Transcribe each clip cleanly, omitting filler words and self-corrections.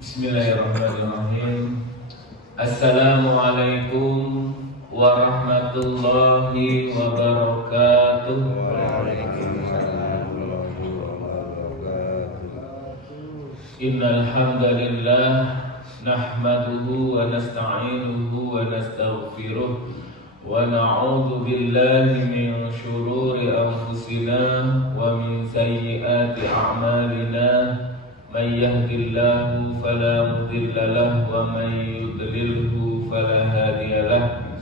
Bismillahirrahmanirrahim. Assalamualaikum warahmatullahi wabarakatuh. Waalaikumsalam warahmatullahi wabarakatuh. Innal hamdalillah nahmaduhu wa nasta'inuhu wa nastaghfiruh wa na'udzu billahi min shururi anfusina wa min sayyiati a'malina. Man yahdihillahu fala mudilla lahu wa man yudlilhu fala hadiya lahu.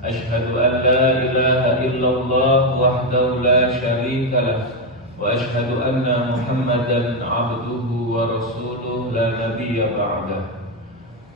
Asyhadu an la ilaha illallah wahdahu la syarika lahu wa asyhadu anna Muhammadan abduhu wa rasuluhu la nabiyya ba'dah.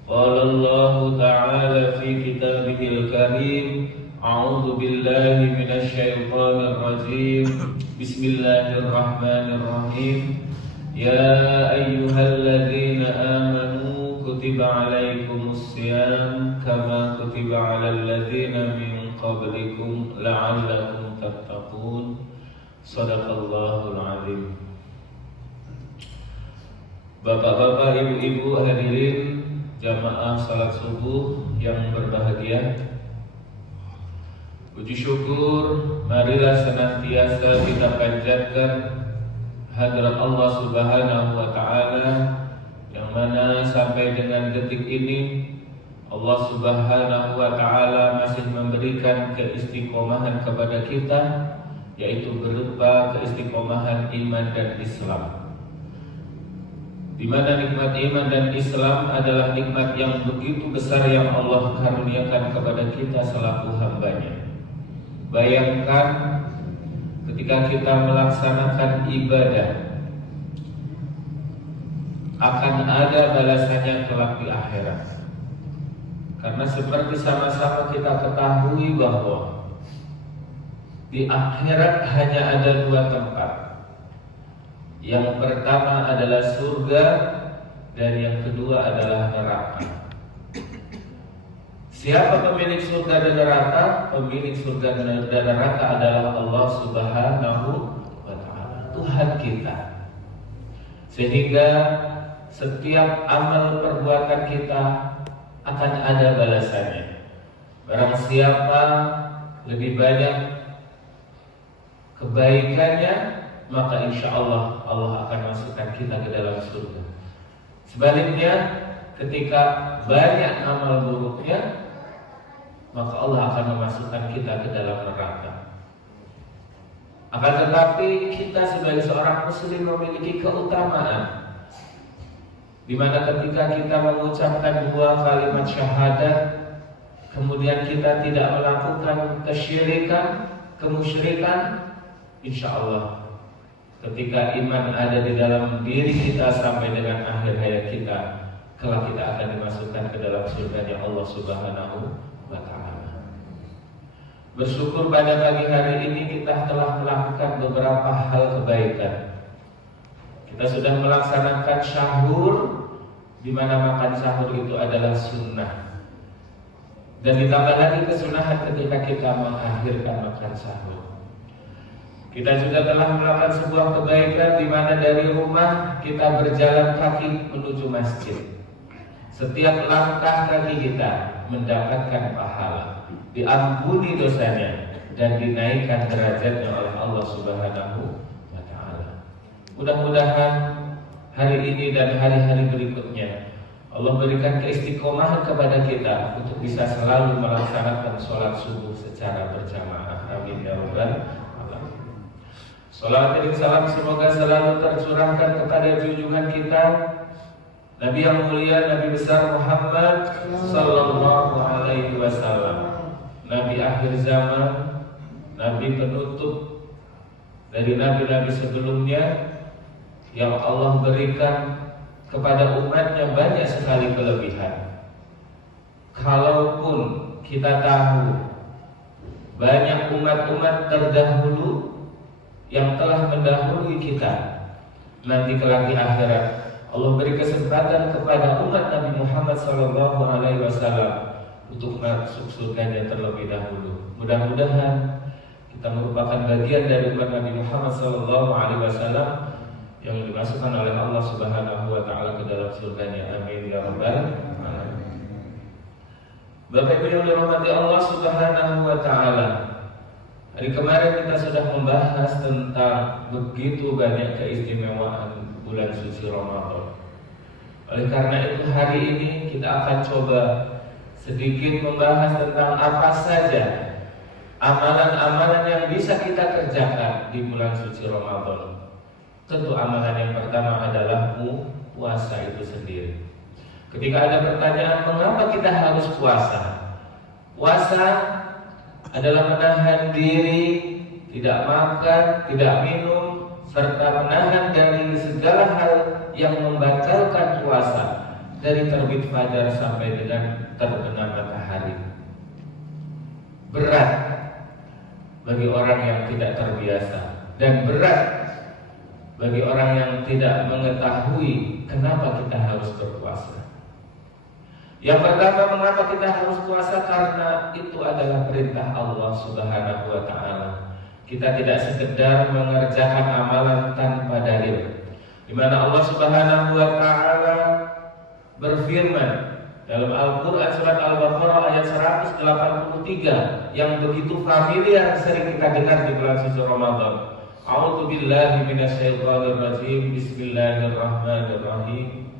Qala Allah ta'ala fi kitabihil karim, a'udzu billahi minasy syaithanir rajim. Bismillahirrahmanirrahim. Ya ayyuhalladzina amanu kutiba alaikumus syiyam kama kutiba alal ladzina min qablikum la'allakum tattaqun. Shadaqallahul azim. Bapak-bapak, ibu-ibu hadirin jamaah salat subuh yang berbahagia, puji syukur marilah senantiasa kita panjatkan hadrat Allah Subhanahu wa ta'ala, yang mana sampai dengan detik ini Allah Subhanahu wa ta'ala masih memberikan keistiqomahan kepada kita, yaitu berupa keistiqomahan iman dan Islam, di mana nikmat iman dan Islam adalah nikmat yang begitu besar yang Allah karuniakan kepada kita selaku hambanya. Bayangkan ketika kita melaksanakan ibadah, akan ada balasannya kelak di akhirat. Karena seperti sama-sama kita ketahui bahwa di akhirat hanya ada dua tempat. Yang pertama adalah surga dan yang kedua adalah neraka. Siapa pemilik surga dan neraka? Pemilik surga dan neraka adalah Allah Subhanahu wa ta'ala, Tuhan kita. Sehingga setiap amal perbuatan kita akan ada balasannya. Barang siapa lebih banyak kebaikannya, maka insya Allah Allah akan masukkan kita ke dalam surga. Sebaliknya, ketika banyak amal buruknya, maka Allah akan memasukkan kita ke dalam neraka. Akan tetapi kita sebagai seorang muslim memiliki keutamaan, di mana ketika kita mengucapkan dua kalimat syahadat, kemudian kita tidak melakukan kesyirikan, kemusyrikan, insya Allah ketika iman ada di dalam diri kita sampai dengan akhir hayat kita, kelak kita akan dimasukkan ke dalam surganya Allah Subhanahu wa ta'ala. Bersyukur pada pagi hari ini kita telah melakukan beberapa hal kebaikan. Kita sudah melaksanakan syahur, di mana makan sahur itu adalah sunnah. Dan ditambah lagi kesunahan ketika kita mengakhirkan makan sahur. Kita juga telah melakukan sebuah kebaikan, di mana dari rumah kita berjalan kaki menuju masjid. Setiap langkah kaki kita mendapatkan pahala, diampuni dosanya, dan dinaikkan derajatnya oleh Allah Subhanahu wa ta'ala. Mudah-mudahan hari ini dan hari-hari berikutnya Allah berikan keistiqomahan kepada kita untuk bisa selalu melaksanakan sholat subuh secara berjamaah. Amin ya rabbal alamin. Sholawat dan salam semoga selalu tercurahkan kepada junjungan kita Nabi yang mulia, Nabi besar Muhammad sallallahu alaihi wasallam, Nabi akhir zaman, Nabi penutup dari nabi-nabi sebelumnya, yang Allah berikan kepada umatnya banyak sekali kelebihan. Kalaupun kita tahu banyak umat-umat terdahulu yang telah mendahului kita, nanti kelak di akhirat Allah beri kesempatan kepada umat Nabi Muhammad SAW untuk masuk surganya terlebih dahulu. Mudah-mudahan kita merupakan bagian dari umat Nabi Muhammad SAW yang dimasukkan oleh Allah Subhanahu wa taala ke dalam surganya. Amin ya rabbal alamin. Bapak Ibu yang dirahmati Allah Subhanahu wa taala, hari kemarin kita sudah membahas tentang begitu banyak keistimewaan bulan suci Ramadan. Oleh karena itu hari ini kita akan coba sedikit membahas tentang apa saja amalan-amalan yang bisa kita kerjakan di bulan suci Ramadan. Tentu amalan yang pertama adalah puasa itu sendiri. Ketika ada pertanyaan mengapa kita harus puasa? Puasa adalah menahan diri, tidak makan, tidak minum, serta menahan dari segala hal yang membatalkan puasa dari terbit fajar sampai dengan terbenam matahari. Berat bagi orang yang tidak terbiasa dan berat bagi orang yang tidak mengetahui kenapa kita harus berpuasa. Yang pertama, mengapa kita harus puasa? Karena itu adalah perintah Allah Subhanahu wa taala. Kita tidak sekedar mengerjakan amalan tanpa dalil. Di mana Allah Subhanahu wa taala berfirman dalam Al-Qur'an surat Al-Baqarah ayat 183 yang begitu familiar sering kita dengar di bulan suci Ramadan. A'udzu billahi minasyaitonir rajim. Bismillahirrahmanirrahim.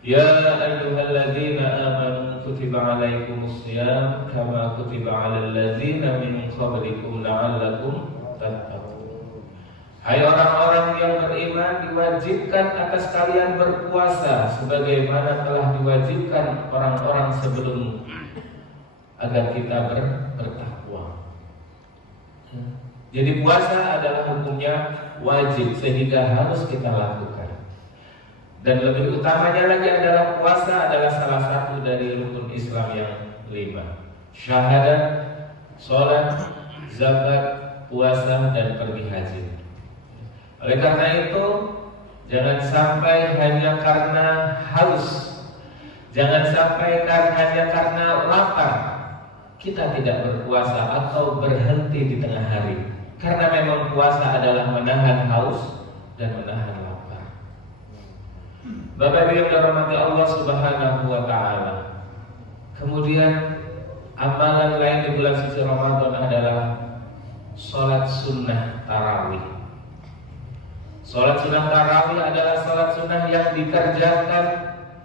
Ya ayyuhalladzina amanu kutiba 'alaikumus shiyam kama kutiba 'alal ladzina min qablikum la'allakum tattaqun. Hai orang-orang yang beriman, diwajibkan atas kalian berpuasa sebagaimana telah diwajibkan orang-orang sebelummu agar kita bertakwa. Jadi puasa adalah hukumnya wajib sehingga harus kita lakukan. Dan lebih utamanya lagi adalah puasa adalah salah satu dari rukun Islam yang 5. Syahadat, sholat, zakat, puasa, dan pergi haji. Oleh karena itu, jangan sampai hanya karena haus, jangan sampai hanya karena lapar kita tidak berpuasa atau berhenti di tengah hari. Karena memang puasa adalah menahan haus dan menahan lapar. Bapak Ibu yang dirahmati Allah Subhanahu wa taala. Kemudian amalan lain di bulan suci Ramadan adalah sholat sunnah tarawih. Sholat sunnah tarawih adalah sholat sunnah yang dikerjakan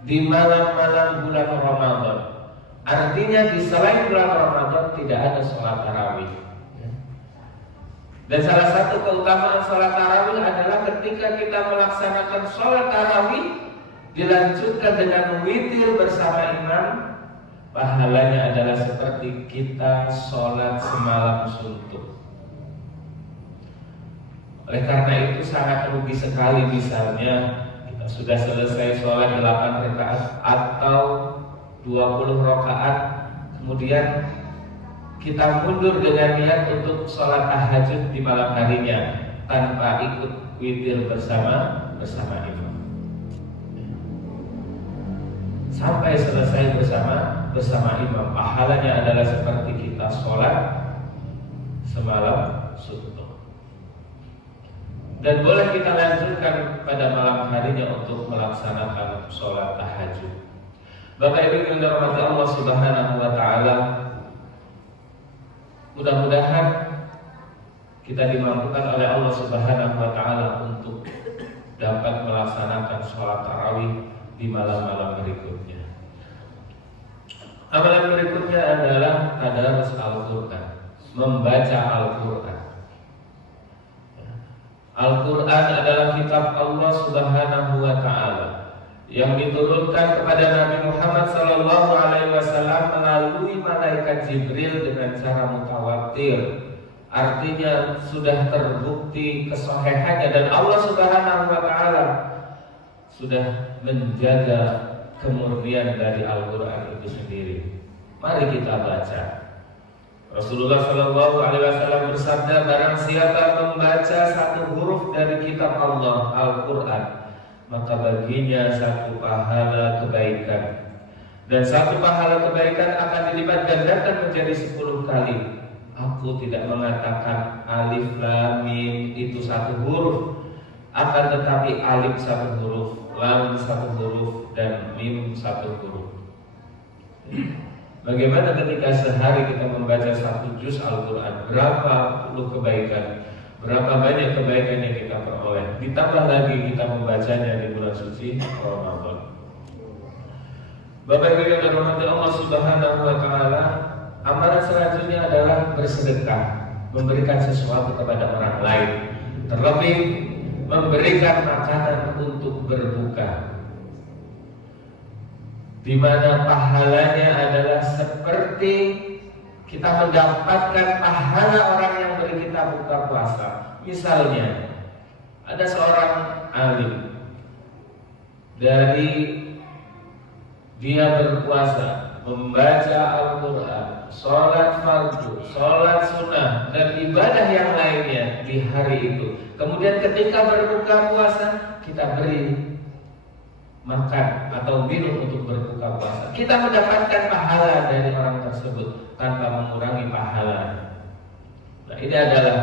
di malam-malam bulan Ramadan. Artinya di selain bulan Ramadan tidak ada sholat tarawih. Dan salah satu keutamaan sholat tarawih adalah ketika kita melaksanakan sholat tarawih dilanjutkan dengan witir bersama imam, pahalanya adalah seperti kita sholat semalam suntuk. Oleh karena itu sangat rugi sekali misalnya kita sudah selesai sholat 8 rakaat atau 20 rakaat, kemudian kita mundur dengan niat untuk sholat tahajud di malam harinya tanpa ikut witir bersama imam. Sampai selesai bersama imam, pahalanya adalah seperti kita sholat semalam suntuk. Dan boleh kita lanjutkan pada malam harinya untuk melaksanakan sholat tahajud. Bapak Ibu yang dirahmati Allah Subhanahu wa taala, mudah-mudahan kita dimampukan oleh Allah Subhanahu wa taala untuk dapat melaksanakan sholat tarawih di malam-malam berikutnya. Amalan berikutnya adalah tadarus Al-Qur'an, membaca Al-Qur'an. Al-Qur'an adalah kitab Allah Subhanahu wa taala yang diturunkan kepada Nabi Muhammad SAW melalui malaikat Jibril dengan cara mutawatir. Artinya sudah terbukti kesohihannya dan Allah Subhanahu wa taala sudah menjaga kemurnian dari Al-Qur'an itu sendiri. Mari kita baca. Rasulullah SAW bersabda, barang siapa membaca satu huruf dari kitab Allah, Al-Qur'an, maka baginya satu pahala kebaikan, dan satu pahala kebaikan akan dilipat gandakan menjadi 10 kali. Aku tidak mengatakan alif lam mim itu satu huruf. akan tetapi alif satu huruf, lam satu huruf, dan mim satu huruf. Bagaimana ketika sehari kita membaca satu juz Al-Quran, berapa puluh kebaikan, berapa banyak kebaikan yang kita peroleh. Ditambah lagi kita membacanya di bulan suci Ramadan. Bapak Ibu yang dirahmati Allah Subhanahu wa taala, amalan selanjutnya adalah bersedekah, memberikan sesuatu kepada orang lain, terlebih memberikan makanan untuk berbuka, di mana pahalanya adalah seperti kita mendapatkan pahala orang yang beri kita buka puasa. Misalnya, ada seorang alim dari dia berpuasa, membaca Al-Quran, sholat fardu, sholat sunnah, dan ibadah yang lainnya di hari itu. Kemudian ketika berbuka puasa, kita beri makan atau minum untuk berbuka puasa. Kita mendapatkan pahala dari orang tersebut tanpa mengurangi pahala. Nah, ini adalah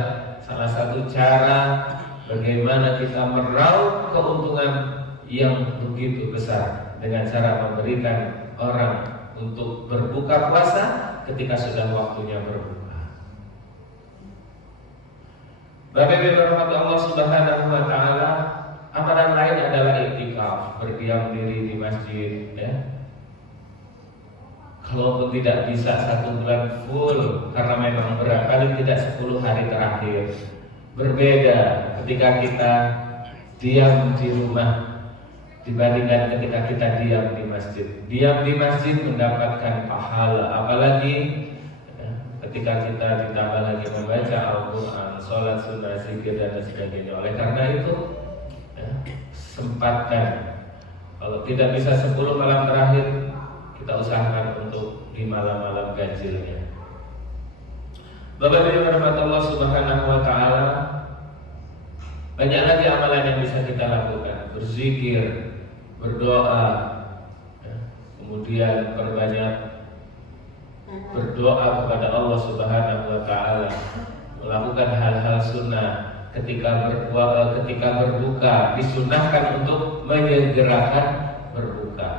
salah satu cara bagaimana kita meraup keuntungan yang begitu besar dengan cara memberikan orang untuk berbuka puasa ketika sudah waktunya berbuka. Bapak Ibu rahmat Allah Subhanahu wa taala, amalan lain adalah iktikaf, berdiam diri di masjid, ya. Kalaupun tidak bisa 1 bulan full karena memang berat, paling tidak 10 hari terakhir. Berbeda ketika kita diam di rumah dibandingkan ketika kita diam di masjid. Diam di masjid mendapatkan pahala, apalagi ketika kita ditambah lagi membaca Al-Quran, sholat sunnah, zikir dan sebagainya. Oleh karena itu, sempatkan. Kalau tidak bisa 10 malam terakhir, kita usahakan untuk di malam-malam ganjilnya. Bapak Ibu rahmatullah Subhanahu wa taala, banyak lagi amalan yang bisa kita lakukan. Berzikir, berdoa, kemudian perbanyak berdoa kepada Allah Subhanahu wa taala, melakukan hal-hal sunnah. Ketika berbuka disunahkan untuk menyegerakan berbuka.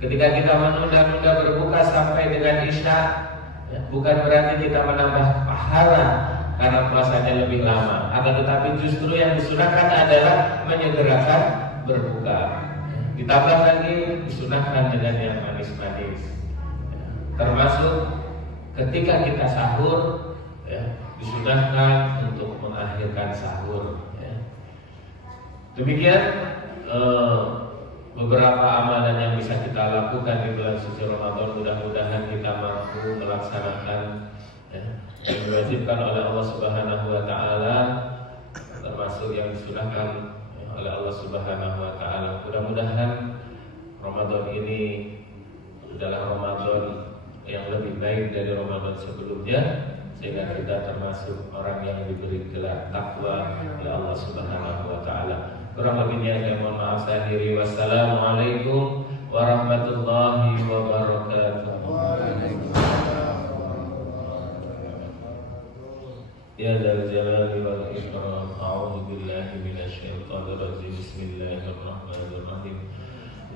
Ketika kita menunda-nunda berbuka sampai dengan Isya, bukan berarti kita menambah pahala karena puasanya lebih lama, akan tetapi justru yang disunahkan adalah menyegerakan berbuka. Ditambah lagi disunahkan dengan yang manis-manis, termasuk ketika kita sahur, disunahkan untuk mengakhirkan sahur. Demikian beberapa amalan yang bisa kita lakukan di bulan suci Ramadan. Mudah-mudahan kita mampu melaksanakan yang diwajibkan oleh Allah Subhanahu wa taala, termasuk yang disunahkan oleh Allah Subhanahu wa taala. Mudah-mudahan Ramadan ini adalah Ramadan yang lebih baik dari Ramadan sebelumnya, sehingga kita termasuk orang yang diberi gelar takwa oleh Allah Subhanahu wa taala. Kurang lebihnya saya mohon maaf. Saya akhiri. Wassalamualaikum warahmatullahi wabarakatuh. Ya dzal jalali wal ikram, a'udzu billahi minasyaitonir rajim. Bismillahirrahmanirrahim.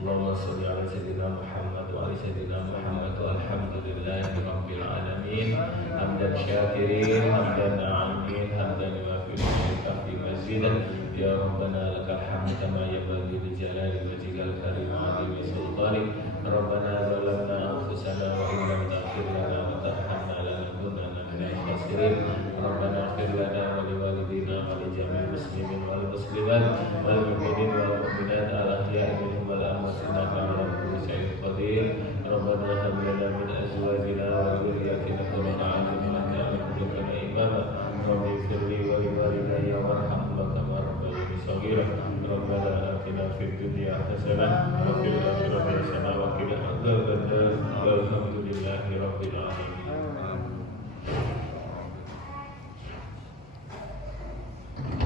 Allahumma shalli ala sayyidina Muhammad wa ala sayyidina Muhammad walhamdulillahi rabbil alamin. Hamdan syakirin, hamdan na'amin, hamdan yuwafiqu fi mazidan. Ya Rabbana lakal hamd kama yanbaghi li jalali wajhikal karim wa 'azimi sultanik. Rabbana zalamna anfusana wa in lam taghfir lana wa tarhamna lanakunanna minal khasirin. Rabbana ighfir lana wa li walidina wa li jami'il muslimin wal muslimat wal mu'minin wal mu'minat al ahya'i minhum wal amwat innaka 'ala kulli syai'in qadir. Rabbana hab lana min azwajina wa dhurriyyatina qurrata a'yun waj'alna lil-muttaqina imama. Rabbi ighfir li wa li walidayya warhamhuma kama rabbayani shaghira. Rabbana atina fid dunya hasanah wa fil akhirati hasanah wa qina adzabannar. Walhamdulillahi rabbil alamin.